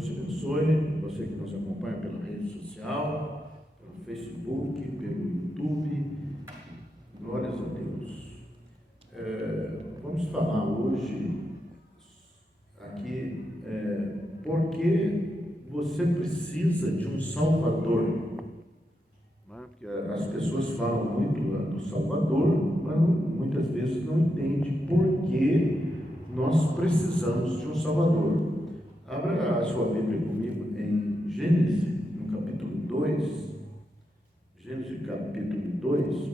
Deus te abençoe. Você que nos acompanha pela rede social, pelo Facebook, pelo YouTube, glórias a Deus. Vamos falar hoje aqui por que você precisa de um Salvador. Porque as pessoas falam muito do Salvador, mas muitas vezes não entendem por que nós precisamos de um Salvador. Abra a sua Bíblia comigo em Gênesis, no capítulo 2, Gênesis capítulo 2,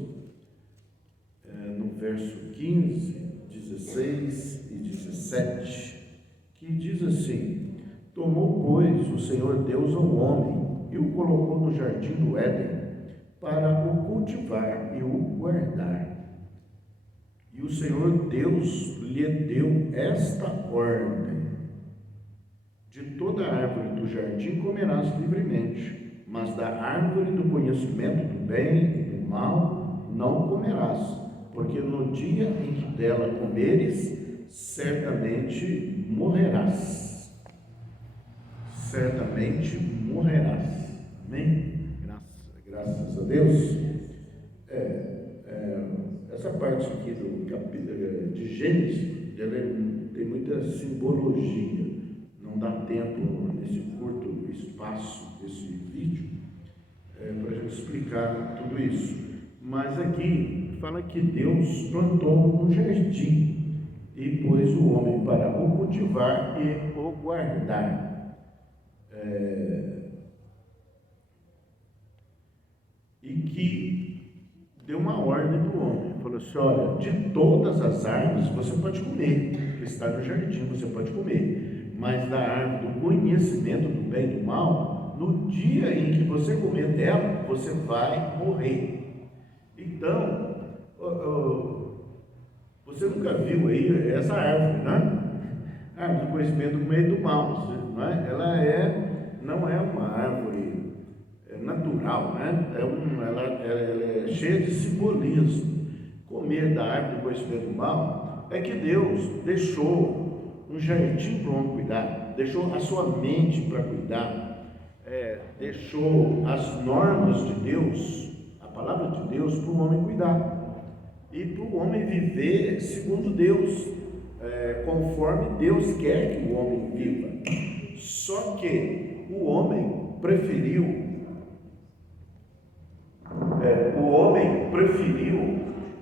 no verso 15, 16 e 17, que diz assim: Tomou, pois, o Senhor Deus ao homem e o colocou no jardim do Éden para o cultivar e o guardar. E o Senhor Deus lhe deu esta ordem: de toda árvore do jardim comerás livremente, mas da árvore do conhecimento do bem e do mal não comerás, porque no dia em que dela comeres, certamente morrerás. Certamente morrerás. Amém? Graças a Deus. Essa parte aqui do capítulo de Gênesis, ela tem muita simbologia. Não dá tempo, nesse curto espaço desse vídeo, para a gente explicar tudo isso. Mas aqui fala que Deus plantou um jardim e pôs o homem para o cultivar e o guardar. E que deu uma ordem para o homem. Falou assim: olha, de todas as árvores você pode comer, que está no jardim, você pode comer, mas da árvore do conhecimento do bem e do mal, no dia em que você comer dela, você vai morrer. Então, você nunca viu aí essa árvore, né? A árvore do conhecimento do bem e do mal, não é? Ela não é uma árvore natural, né? Ela é cheia de simbolismo. Comer da árvore do conhecimento do mal é que Deus deixou um jardim para o homem cuidar, deixou a sua mente para cuidar, deixou as normas de Deus, a palavra de Deus, para o homem cuidar e para o homem viver segundo Deus, conforme Deus quer que o homem viva. Só que o homem preferiu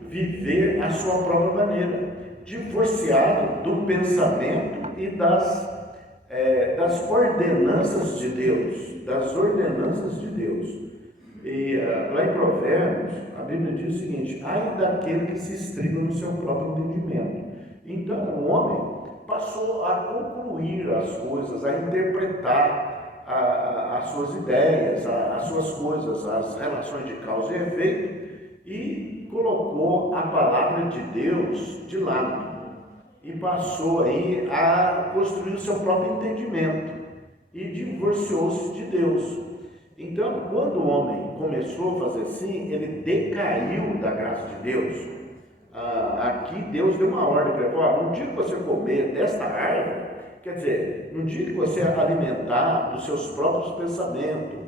viver a sua própria maneira, divorciado do pensamento e das ordenanças de Deus, E lá em Provérbios, a Bíblia diz o seguinte: ai daquele que se estriba no seu próprio entendimento. Então o homem passou a concluir as coisas, a interpretar as suas ideias, as suas coisas, as relações de causa e efeito, e colocou a palavra de Deus de lado e passou aí a construir o seu próprio entendimento e divorciou-se de Deus. Então, quando o homem começou a fazer assim, ele decaiu da graça de Deus. Aqui Deus deu uma ordem para ele: no dia que você comer desta árvore, quer dizer, no dia que você alimentar dos seus próprios pensamentos,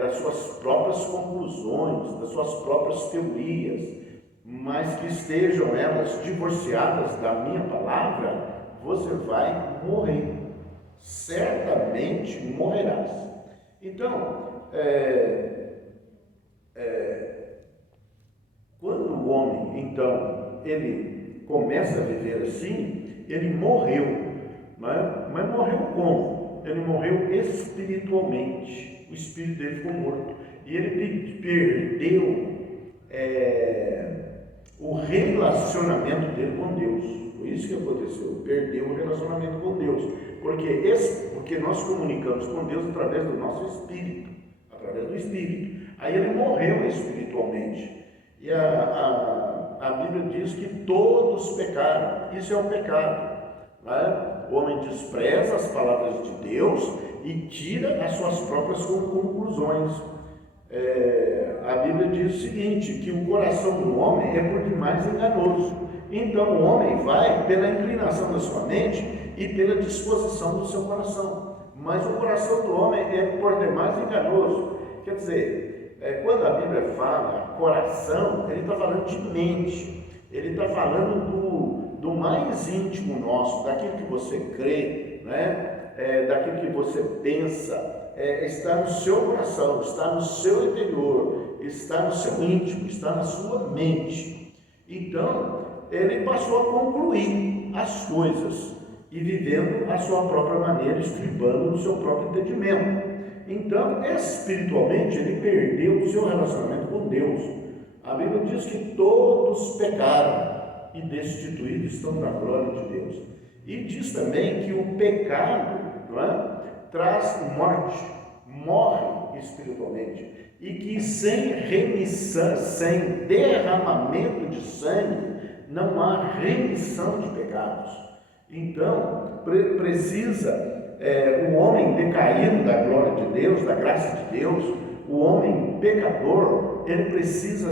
das suas próprias conclusões, das suas próprias teorias, mas que estejam elas divorciadas da minha palavra, você vai morrer, certamente morrerás. Então, quando o homem, então, ele começa a viver assim, ele morreu, mas morreu como? Ele morreu espiritualmente, o espírito dele ficou morto, e ele perdeu o relacionamento dele com Deus. Foi isso que aconteceu, perdeu o relacionamento com Deus, porque nós comunicamos com Deus através do nosso espírito, aí ele morreu espiritualmente, e a Bíblia diz que todos pecaram. Isso é um pecado, né? O homem despreza as palavras de Deus e tira as suas próprias conclusões. A Bíblia diz o seguinte, que o coração do homem é por demais enganoso. Então o homem vai pela inclinação da sua mente e pela disposição do seu coração. mas o coração do homem é por demais enganoso. Quer dizer, quando a Bíblia fala coração, ele está falando de mente, ele está falando do mais íntimo nosso, daquilo que você crê, né? Daquilo que você pensa, está no seu coração, está no seu interior, está no seu íntimo, está na sua mente. Então, ele passou a concluir as coisas e vivendo a sua própria maneira, estribando no seu próprio entendimento. Então, espiritualmente, ele perdeu o seu relacionamento com Deus. A Bíblia diz que todos pecaram e destituídos estão da glória de Deus. E diz também que o pecado, não é, traz morte, morre espiritualmente, e que sem remissão, sem derramamento de sangue, não há remissão de pecados. Então, precisa o homem decaído da glória de Deus, da graça de Deus, o homem pecador, ele precisa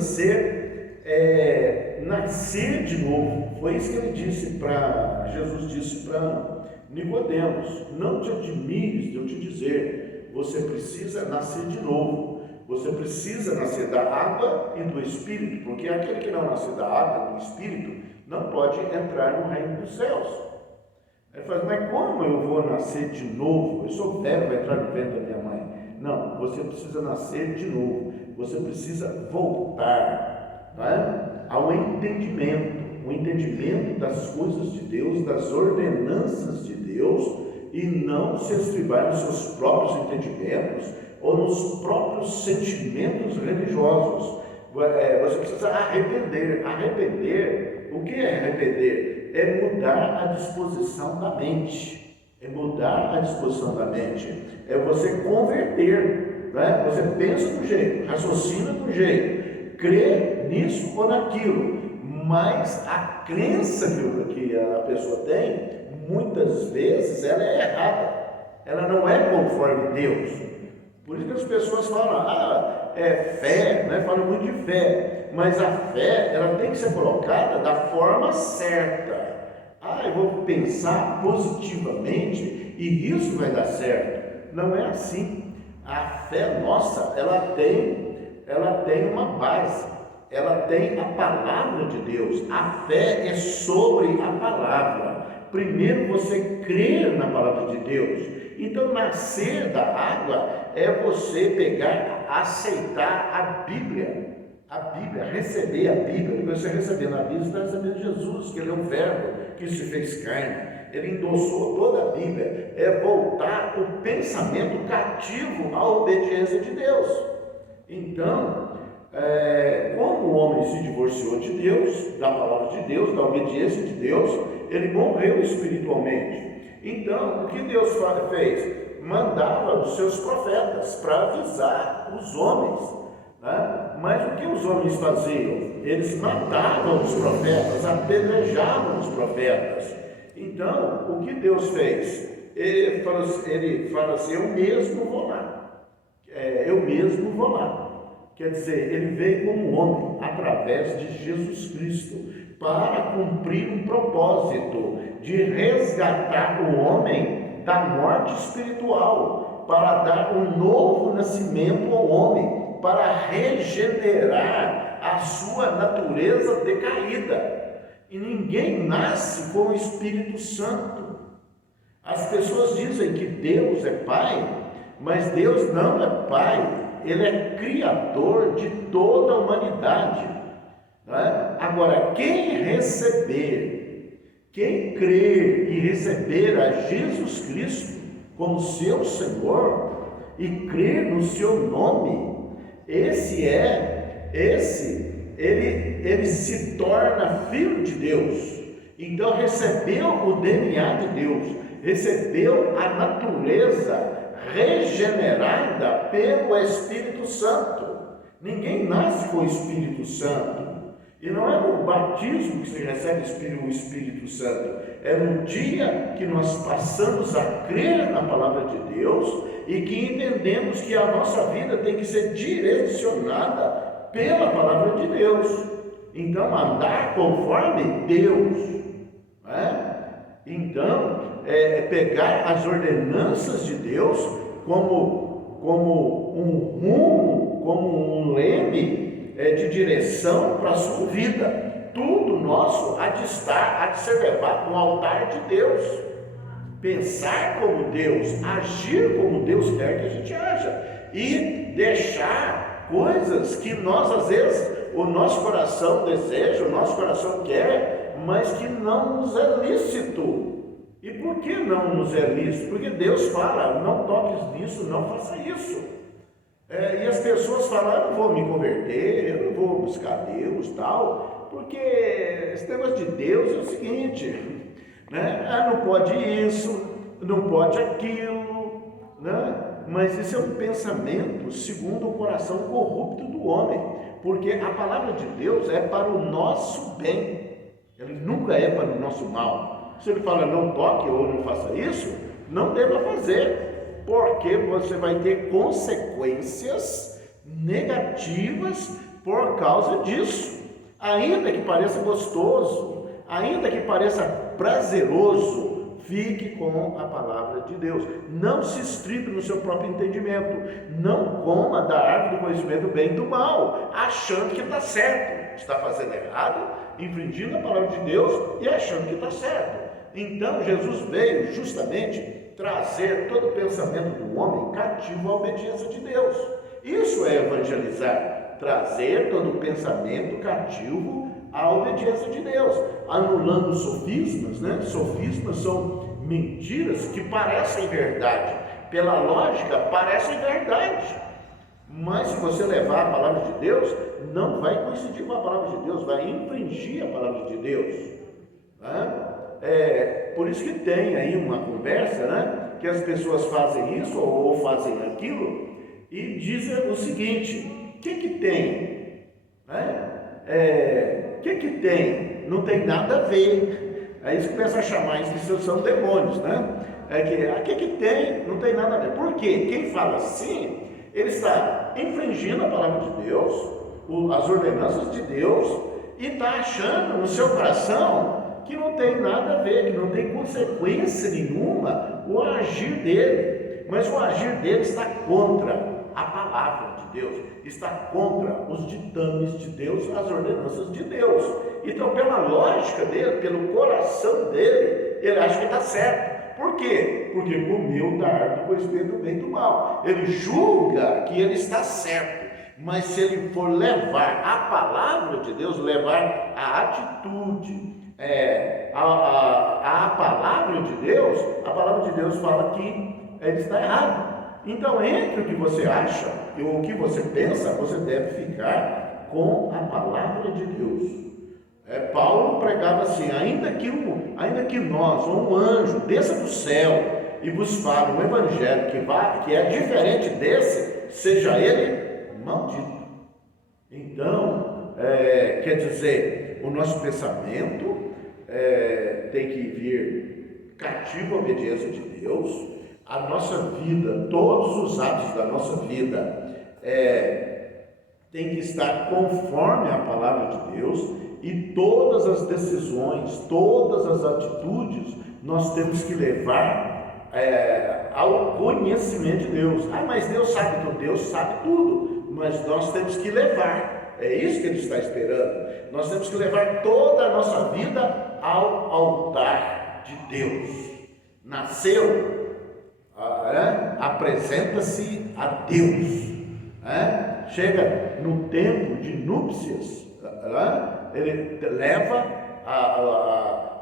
nascer de novo. Foi isso que Jesus disse para Nicodemos: não te admires de eu te dizer, você precisa nascer de novo, você precisa nascer da água e do Espírito, porque aquele que não nascer da água e do Espírito não pode entrar no reino dos céus. Ele fala: mas como eu vou nascer de novo? Eu sou velho, vai entrar no ventre da minha mãe. Não, você precisa nascer de novo, você precisa voltar, não é? Ao entendimento, o entendimento das coisas de Deus, das ordenanças de Deus, e não se estribar nos seus próprios entendimentos ou nos próprios sentimentos religiosos. Você precisa arrepender. Arrepender, o que é arrepender? É mudar a disposição da mente. É mudar a disposição da mente. É você converter, né? Você pensa de um jeito, raciocina de um jeito, crê nisso ou naquilo, mas a crença que a pessoa tem, muitas vezes, ela é errada, ela não é conforme Deus. Por isso que as pessoas falam, fé, né? Falam muito de fé, mas a fé, ela tem que ser colocada da forma certa. Eu vou pensar positivamente e isso vai dar certo. Não é assim. A fé nossa, ela tem uma base, ela tem a palavra de Deus. A fé é sobre a palavra. Primeiro você crer na palavra de Deus. Então, nascer da água é você pegar, aceitar a Bíblia, receber a Bíblia. E você recebendo a Bíblia, você está recebendo Jesus, que Ele é o Verbo que se fez carne. Ele endossou toda a Bíblia. É voltar o pensamento cativo à obediência de Deus. Então, como o homem se divorciou de Deus, da palavra de Deus, da obediência de Deus, ele morreu espiritualmente. Então, o que Deus fez? Mandava os seus profetas para avisar os homens, né? Mas o que os homens faziam? Eles matavam os profetas, apedrejavam os profetas. Então, o que Deus fez? Ele fala assim, eu mesmo vou lá. Eu mesmo vou lá. Quer dizer, ele veio como homem, através de Jesus Cristo, para cumprir um propósito de resgatar o homem da morte espiritual, para dar um novo nascimento ao homem, para regenerar a sua natureza decaída. E ninguém nasce com o Espírito Santo. As pessoas dizem que Deus é Pai, mas Deus não é Pai. Ele é Criador de toda a humanidade. Né? Agora, quem crer e receber a Jesus Cristo como seu Senhor e crer no seu nome, ele se torna filho de Deus. Então recebeu o DNA de Deus, recebeu a natureza regenerada pelo Espírito Santo. Ninguém nasce com o Espírito Santo. E não é no batismo que se recebe o Espírito Santo. É no dia que nós passamos a crer na palavra de Deus e que entendemos que a nossa vida tem que ser direcionada pela palavra de Deus. Então, andar conforme Deus, né? Então, pegar as ordenanças de Deus como um rumo, como um leme de direção para a sua vida. Tudo nosso há de ser levado no altar de Deus. Pensar como Deus, agir como Deus quer que a gente haja. E deixar coisas que nós, às vezes, o nosso coração deseja, o nosso coração quer, mas que não nos é lícito. E por que não nos é lícito? Porque Deus fala, não toques nisso, não faça isso. E as pessoas falam, eu não vou me converter, eu não vou buscar Deus, tal, porque esse negócio de Deus é o seguinte, né? Não pode isso, não pode aquilo, né? Mas isso é um pensamento segundo o coração corrupto do homem, porque a palavra de Deus é para o nosso bem, ele nunca é para o nosso mal. Se ele fala não toque ou não faça isso, não deva fazer, porque você vai ter consequências negativas por causa disso. Ainda que pareça gostoso, ainda que pareça prazeroso, fique com a palavra de Deus. Não se estripe no seu próprio entendimento. Não coma da árvore do conhecimento do bem e do mal, achando que está certo. Está fazendo errado, infringindo a palavra de Deus e achando que está certo. Então Jesus veio justamente trazer todo o pensamento do homem cativo à obediência de Deus. Isso é evangelizar, trazer todo o pensamento cativo à obediência de Deus, anulando sofismas, né? Sofismas são mentiras que parecem verdade, pela lógica parecem verdade, mas se você levar a palavra de Deus, não vai coincidir com a palavra de Deus, vai infringir a palavra de Deus, né? Por isso que tem aí uma conversa, né? Que as pessoas fazem isso ou fazem aquilo e dizem o seguinte: o que que tem? Não tem nada a ver. Aí eles começam a chamar isso de são demônios, né? Que tem? Não tem nada a ver. Por quê? Quem fala assim, ele está infringindo a palavra de Deus, as ordenanças de Deus, e está achando no seu coração que não tem nada a ver, que não tem consequência nenhuma o agir dele, mas o agir dele está contra a palavra de Deus, está contra os ditames de Deus, as ordenanças de Deus. Então, pela lógica dele, pelo coração dele, ele acha que está certo. Por quê? Porque comeu da árvore do conhecimento do bem e do mal. Ele julga que ele está certo, mas se ele for levar a palavra de Deus, levar a atitude, a palavra de Deus fala que ele está errado. Então, entre o que você acha e o que você pensa, você deve ficar com a palavra de Deus. Paulo pregava assim: ainda que nós, ou um anjo, desça do céu e vos fale um evangelho que é diferente desse, seja ele maldito. Então, quer dizer, o nosso pensamento tem que vir cativo à obediência de Deus. A nossa vida, todos os atos da nossa vida tem que estar conforme a palavra de Deus, e todas as decisões, todas as atitudes nós temos que levar ao conhecimento de Deus. Mas Deus sabe tudo, Deus sabe tudo, mas nós temos que levar, é isso que Ele está esperando. Nós temos que levar toda a nossa vida ao altar de Deus. Nasceu, apresenta-se a Deus, chega no tempo de núpcias, ele leva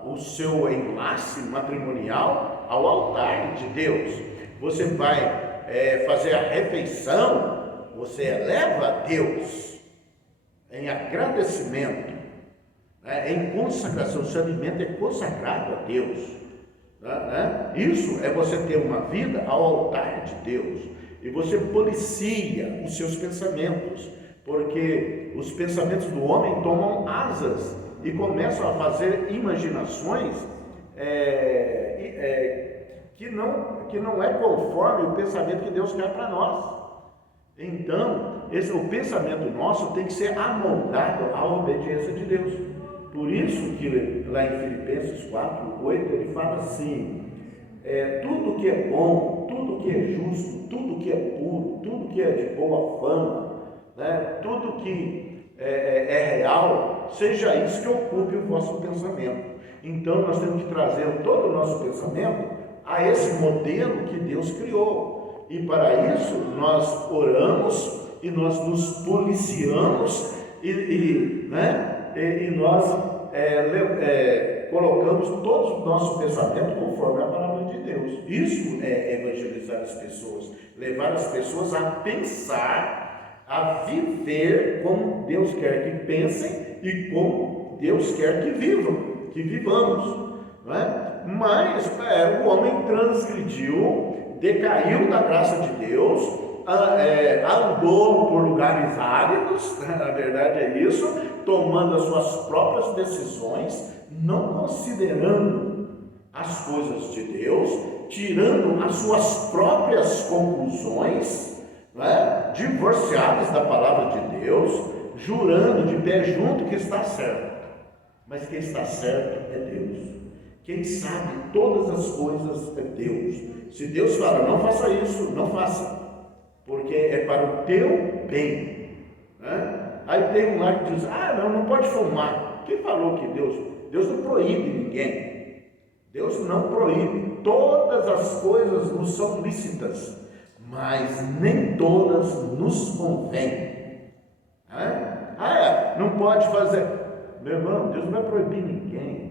o seu enlace matrimonial ao altar de Deus. Você vai fazer a refeição, você eleva a Deus em agradecimento, em consagração. O seu alimento é consagrado a Deus. Isso é você ter uma vida ao altar de Deus, e você policia os seus pensamentos, porque os pensamentos do homem tomam asas e começam a fazer imaginações que não é conforme o pensamento que Deus quer para nós. Então, o pensamento nosso tem que ser amoldado à obediência de Deus. Por isso que lá em Filipenses 4:8 ele fala assim: tudo que é bom, tudo que é justo, tudo que é puro, tudo que é de boa fama, né? Tudo que é real, seja isso que ocupe o vosso pensamento. Então nós temos que trazer todo o nosso pensamento a esse modelo que Deus criou. E para isso nós oramos e nós nos policiamos e nós colocamos todo o nosso pensamento conforme a palavra de Deus. Isso é evangelizar as pessoas, levar as pessoas a pensar, a viver como Deus quer que pensem e como Deus quer que vivamos, não é? Mas o homem transgrediu, decaiu da graça de Deus, andou por lugares áridos, na verdade é isso, tomando as suas próprias decisões, não considerando as coisas de Deus, tirando as suas próprias conclusões, divorciadas da palavra de Deus, jurando de pé junto que está certo. Mas quem está certo é Deus. Quem sabe todas as coisas é Deus. Se Deus fala, não faça isso, não faça, porque é para o teu bem, né? Aí tem um lá que diz, não pode fumar. Quem falou que Deus não proíbe ninguém? Deus não proíbe. Todas as coisas nos são lícitas, mas nem todas nos convêm. Não pode fazer. Meu irmão, Deus não vai proibir ninguém.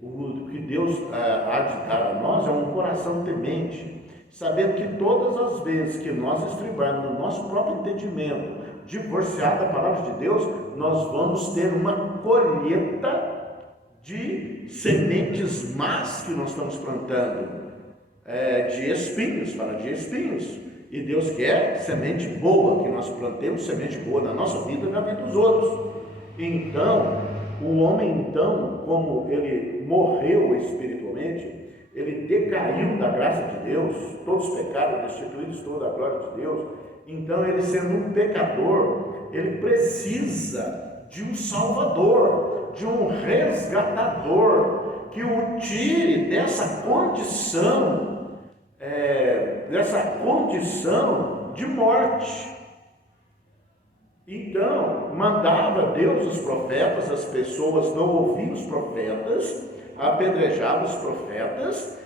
O que Deus há de dar a nós é um coração temente, sabendo que todas as vezes que nós estribarmos no nosso próprio entendimento, divorciado da palavra de Deus, nós vamos ter uma colheita de sementes más que nós estamos plantando, de espinhos, fala de espinhos. E Deus quer semente boa, que nós plantemos semente boa na nossa vida e na vida dos outros. Então, o homem, como ele morreu espiritualmente, ele decaiu da graça de Deus, todos pecaram, destituídos toda a glória de Deus. Então, ele sendo um pecador, ele precisa de um salvador, de um resgatador, que o tire dessa condição de morte. Então, mandava Deus os profetas, as pessoas não ouviam os profetas, apedrejavam os profetas,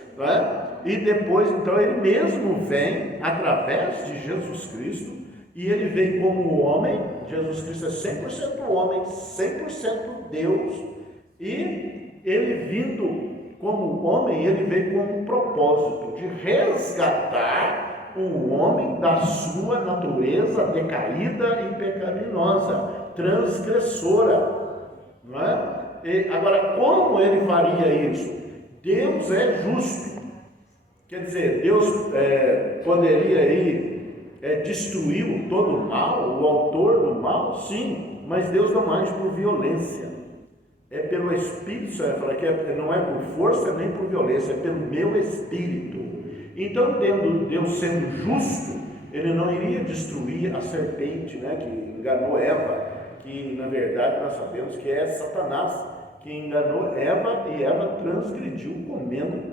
e depois, então, ele mesmo vem através de Jesus Cristo, e ele vem como homem. Jesus Cristo é 100% homem, 100% Deus, e ele vindo como homem, ele veio com um propósito de resgatar o homem da sua natureza decaída e pecaminosa, transgressora, não é? E agora, como ele faria isso? Deus é justo, quer dizer, Deus poderia destruir todo o mal, o autor do mal, sim, mas Deus não age por violência, é pelo Espírito. Você vai falar que não é por força nem por violência, é pelo meu Espírito. Então, Deus sendo justo, ele não iria destruir a serpente, que enganou Eva, que na verdade nós sabemos que é Satanás, que enganou Eva, e Eva transgrediu comendo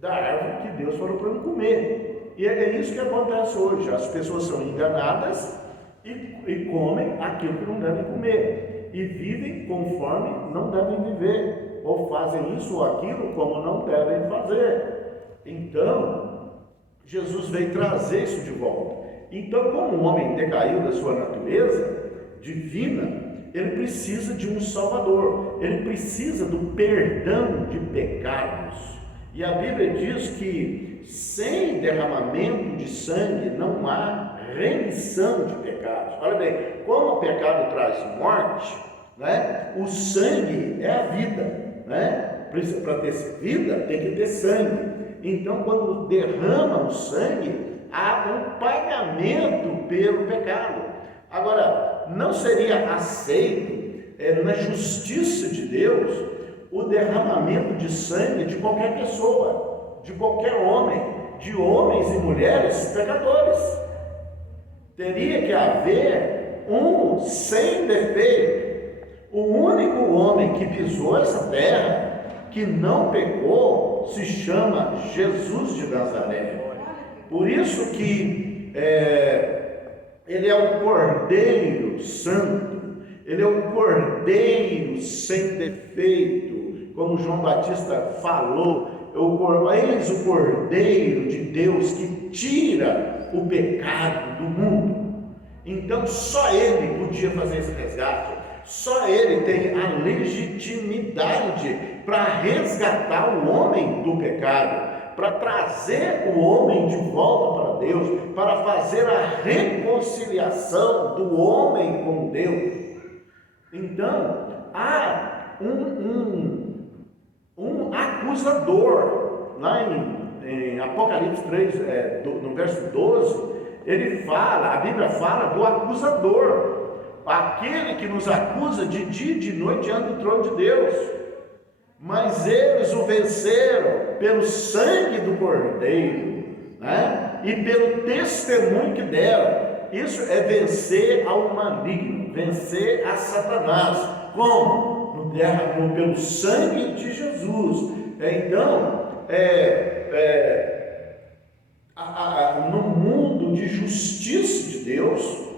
da árvore que Deus falou para não comer. E é isso que acontece hoje. As pessoas são enganadas e comem aquilo que não devem comer, e vivem conforme não devem viver, ou fazem isso ou aquilo como não devem fazer. Então, Jesus veio trazer isso de volta. Então, como o homem decaiu da sua natureza divina, ele precisa de um Salvador, ele precisa do perdão de pecados. E a Bíblia diz que sem derramamento de sangue não há remissão de pecados. Olha bem, como o pecado traz morte, o sangue é a vida, para ter vida tem que ter sangue. Então, quando derrama o sangue, há um pagamento pelo pecado. Agora, não seria aceito na justiça de Deus o derramamento de sangue de qualquer pessoa, de qualquer homem, de homens e mulheres pecadores. Teria que haver um sem defeito, O único homem que pisou essa terra, que não pecou, se chama Jesus de Nazaré. Por isso que ele é o Cordeiro Santo, ele é o Cordeiro sem defeito, como João Batista falou, eis o Cordeiro de Deus que tira o pecado do mundo. Então só ele podia fazer esse resgate. Só ele tem a legitimidade para resgatar o homem do pecado, para trazer o homem de volta para Deus, para fazer a reconciliação do homem com Deus. Então, há um acusador, lá em Apocalipse 3, no verso 12, a Bíblia fala do acusador, aquele que nos acusa de dia e de noite diante do trono de Deus. Mas eles o venceram pelo sangue do Cordeiro, né? E pelo testemunho que deram. Isso é vencer ao maligno, vencer a Satanás. Como? Pelo sangue de Jesus. Então, no mundo de justiça de Deus,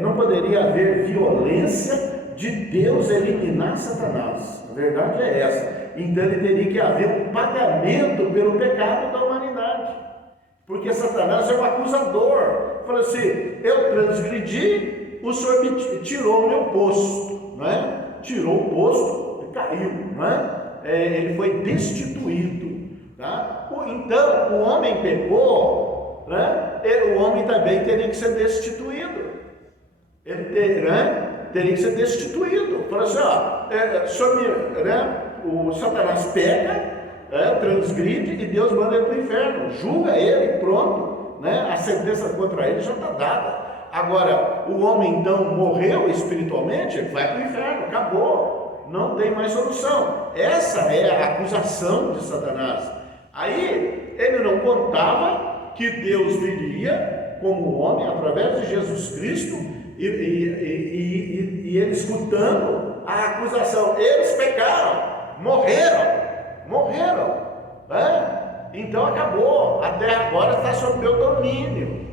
não poderia haver violência de Deus eliminar Satanás. A verdade é essa. Então ele teria que haver um pagamento pelo pecado da humanidade, porque Satanás é um acusador. Fala assim: eu transgredi, o Senhor me tirou o meu posto, não é? Tirou o posto, caiu, não é? Ele foi destituído, tá? Então o homem pecou, né? O homem também teria que ser destituído. Ele teria que ser destituído. Fala assim: o Satanás peca, transgride, e Deus manda ele para o inferno, julga ele, pronto, né? A sentença contra ele já está dada. Agora, o homem então morreu espiritualmente, ele vai para o inferno, acabou, não tem mais solução. Essa é a acusação de Satanás. Aí ele não contava que Deus viria como homem através de Jesus Cristo, e ele escutando a acusação. Eles pecaram, morreram, né? Então acabou, a terra agora está sob meu domínio.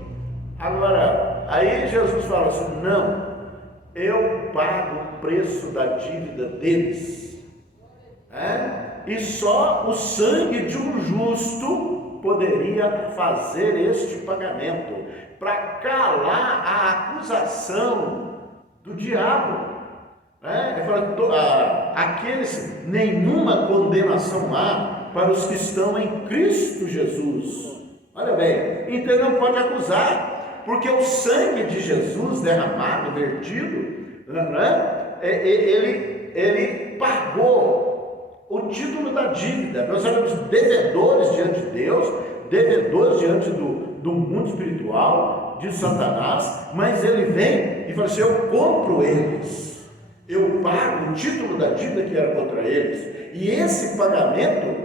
Agora, aí Jesus fala assim: não, eu pago o preço da dívida deles, né? E só o sangue de um justo poderia fazer este pagamento, para calar a acusação do diabo, né? Ele fala: aqueles, nenhuma condenação há para os que estão em Cristo Jesus. Olha bem, então ele não pode acusar, porque o sangue de Jesus derramado, vertido, né? Ele pagou o título da dívida. Nós éramos devedores diante de Deus, devedores diante do mundo espiritual, de Satanás, mas ele vem e fala assim: eu compro eles, eu pago o título da dívida que era contra eles. E esse pagamento,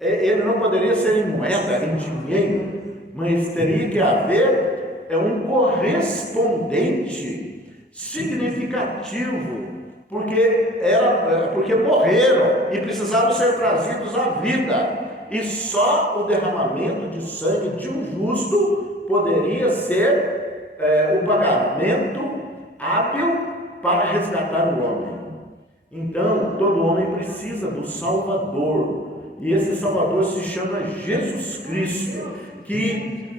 ele não poderia ser em moeda, em dinheiro, mas teria que haver um correspondente significativo, porque morreram e precisavam ser trazidos à vida. E só o derramamento de sangue de um justo poderia ser o pagamento hábil para resgatar o homem. Então, todo homem precisa do Salvador, e esse Salvador se chama Jesus Cristo, que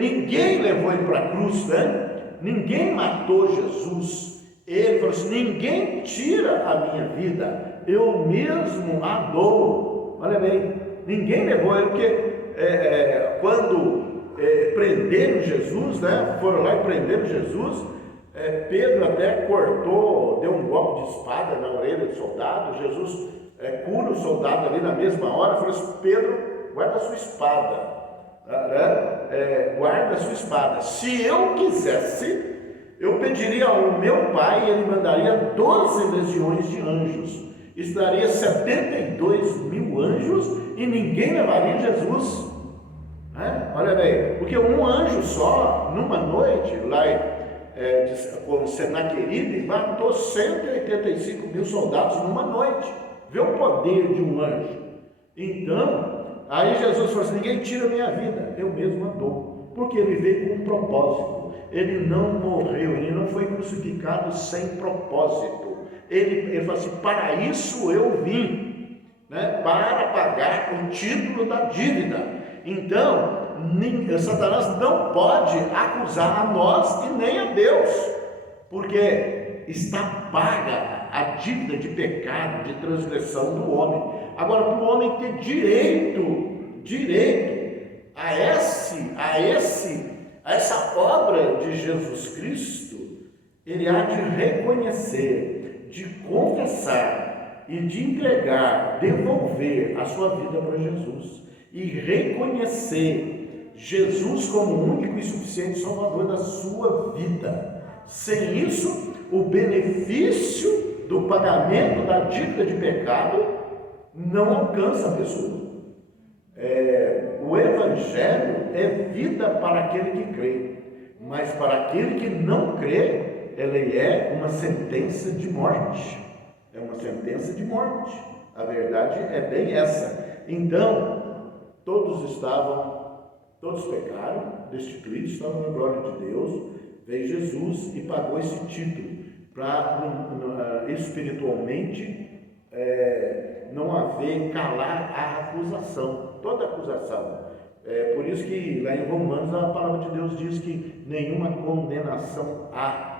ninguém levou ele para a cruz, né? Ninguém matou Jesus. Ele falou assim: ninguém tira a minha vida, eu mesmo a dou. Olha bem, ninguém levou ele, porque quando prenderam Jesus, né? Foram lá e prenderam Jesus. Pedro até deu um golpe de espada na orelha do soldado. Jesus cura o soldado ali na mesma hora. Falou assim: Pedro, guarda a sua espada, guarda a sua espada. Se eu quisesse, eu pediria ao meu pai e ele mandaria 12 legiões de anjos. Isso daria 72 mil anjos e ninguém levaria Jesus. Olha bem, porque um anjo só, numa noite, lá com Senaqueribe, e matou 185 mil soldados numa noite. Vê o poder de um anjo. Então, aí Jesus falou assim: ninguém tira a minha vida, eu mesmo a dou. Porque ele veio com um propósito. Ele não morreu, ele não foi crucificado sem propósito. Ele falou assim: para isso eu vim, né? Para pagar o título da dívida. Então, Satanás não pode acusar a nós e nem a Deus, porque está paga a dívida de pecado, de transgressão do homem. Agora, para o homem ter direito a essa obra de Jesus Cristo, ele há de reconhecer, de confessar e de entregar, devolver a sua vida para Jesus e reconhecer Jesus como o único e suficiente Salvador da sua vida. Sem isso, o benefício do pagamento da dívida de pecado não alcança a pessoa. O Evangelho é vida para aquele que crê, mas para aquele que não crê, ele é uma sentença de morte. É uma sentença de morte. A verdade é bem essa. Então, todos pecaram, destituídos, estavam na glória de Deus. Veio Jesus e pagou esse título para espiritualmente não haver, calar a acusação, toda acusação. Por isso que lá em Romanos a palavra de Deus diz que nenhuma condenação há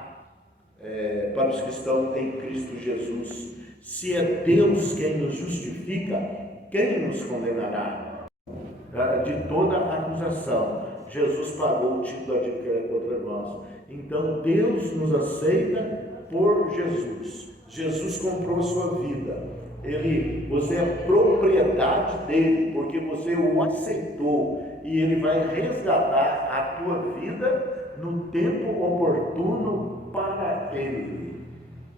para os que estão em Cristo Jesus. Se é Deus quem nos justifica, quem nos condenará de toda acusação? Jesus pagou o título da dívida contra nós. Então Deus nos aceita por Jesus. Jesus comprou a sua vida. Você é propriedade dele, porque você o aceitou, e ele vai resgatar a tua vida no tempo oportuno para ele.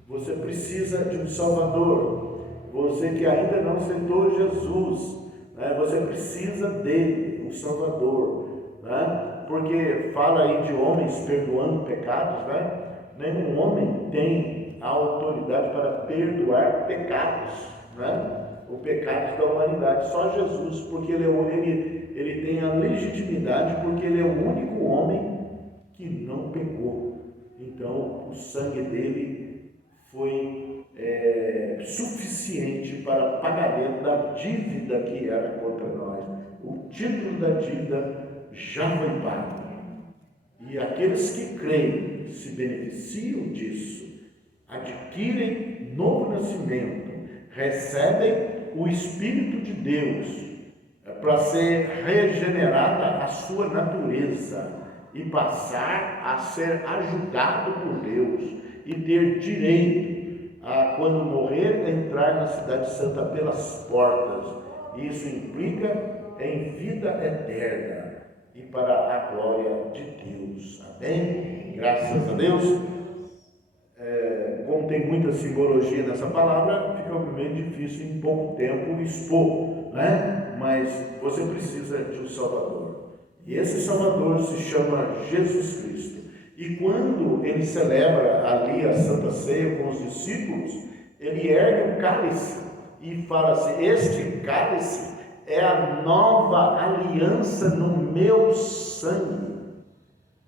Você precisa de um Salvador. Você que ainda não aceitou Jesus, né? Você precisa dele, um Salvador, né? Porque fala aí de homens perdoando pecados, né? Nenhum homem tem a autoridade para perdoar pecados, né? O pecado da humanidade, só Jesus, porque ele tem a legitimidade, porque ele é o único homem que não pecou. Então, o sangue dele foi suficiente para pagamento da dívida que era contra nós. O título da dívida já foi pago. E aqueles que creem se beneficiam disso, adquirem novo nascimento, recebem o Espírito de Deus para ser regenerada a sua natureza e passar a ser ajudado por Deus e ter direito a, quando morrer, entrar na cidade santa pelas portas. Isso implica em vida eterna e para a glória de Deus. Amém? Graças a Deus. Como tem muita simbologia nessa palavra, fica meio difícil em pouco tempo expor, né? Mas você precisa de um Salvador. E esse Salvador se chama Jesus Cristo. E quando ele celebra ali a Santa Ceia com os discípulos, ele ergue o cálice e fala assim: este cálice é a nova aliança no meu sangue.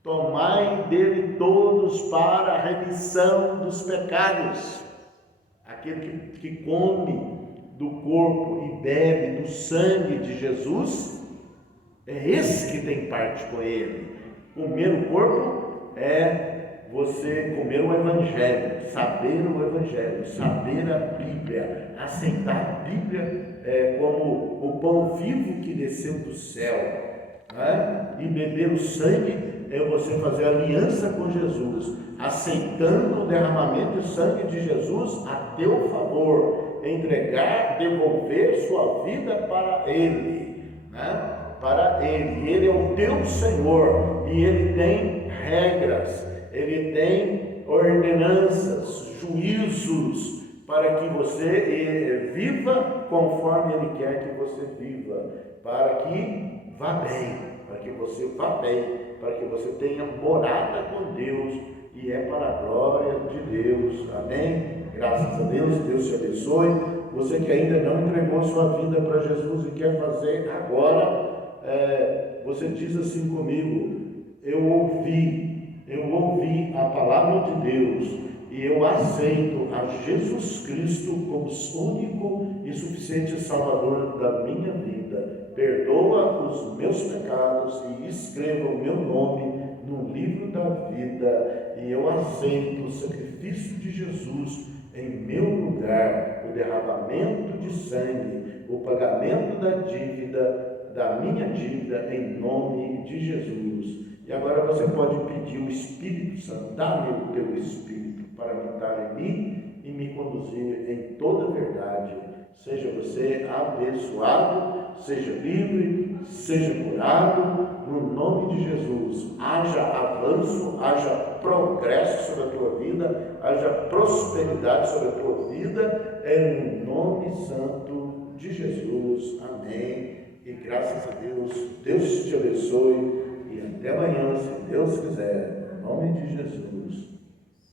Tomai dele todos para a remissão dos pecados. Aquele que come do corpo e bebe do sangue de Jesus, é esse que tem parte com ele. Comer o corpo é você comer o Evangelho, saber o Evangelho, saber a Bíblia, aceitar a Bíblia como o pão vivo que desceu do céu, né? E beber o sangue é você fazer aliança com Jesus, aceitando o derramamento de sangue de Jesus a teu favor, entregar, devolver sua vida para Ele, né? Para Ele. Ele é o teu Senhor e Ele tem regras, Ele tem ordenanças, juízos, para que você viva conforme Ele quer que você viva, para que vá bem, para que você vá bem, para que você tenha morada com Deus e é para a glória de Deus. Amém? Graças a Deus, Deus te abençoe. Você que ainda não entregou sua vida para Jesus e quer fazer agora, você diz assim comigo: eu ouvi a palavra de Deus e eu aceito a Jesus Cristo como único e suficiente Salvador da minha vida. Perdoa os meus pecados e escreva o meu nome no livro da vida, e eu aceito o sacrifício de Jesus em meu lugar, o derramamento de sangue, o pagamento da dívida, da minha dívida, em nome de Jesus. E agora você pode pedir o Espírito Santo: dá-me o teu Espírito para habitar em mim e me conduzir em toda a verdade. Seja você abençoado, seja livre, seja curado, no nome de Jesus. Haja avanço, haja progresso sobre a tua vida, haja prosperidade sobre a tua vida, em nome santo de Jesus. Amém. E graças a Deus, Deus te abençoe, e até amanhã, se Deus quiser, em nome de Jesus.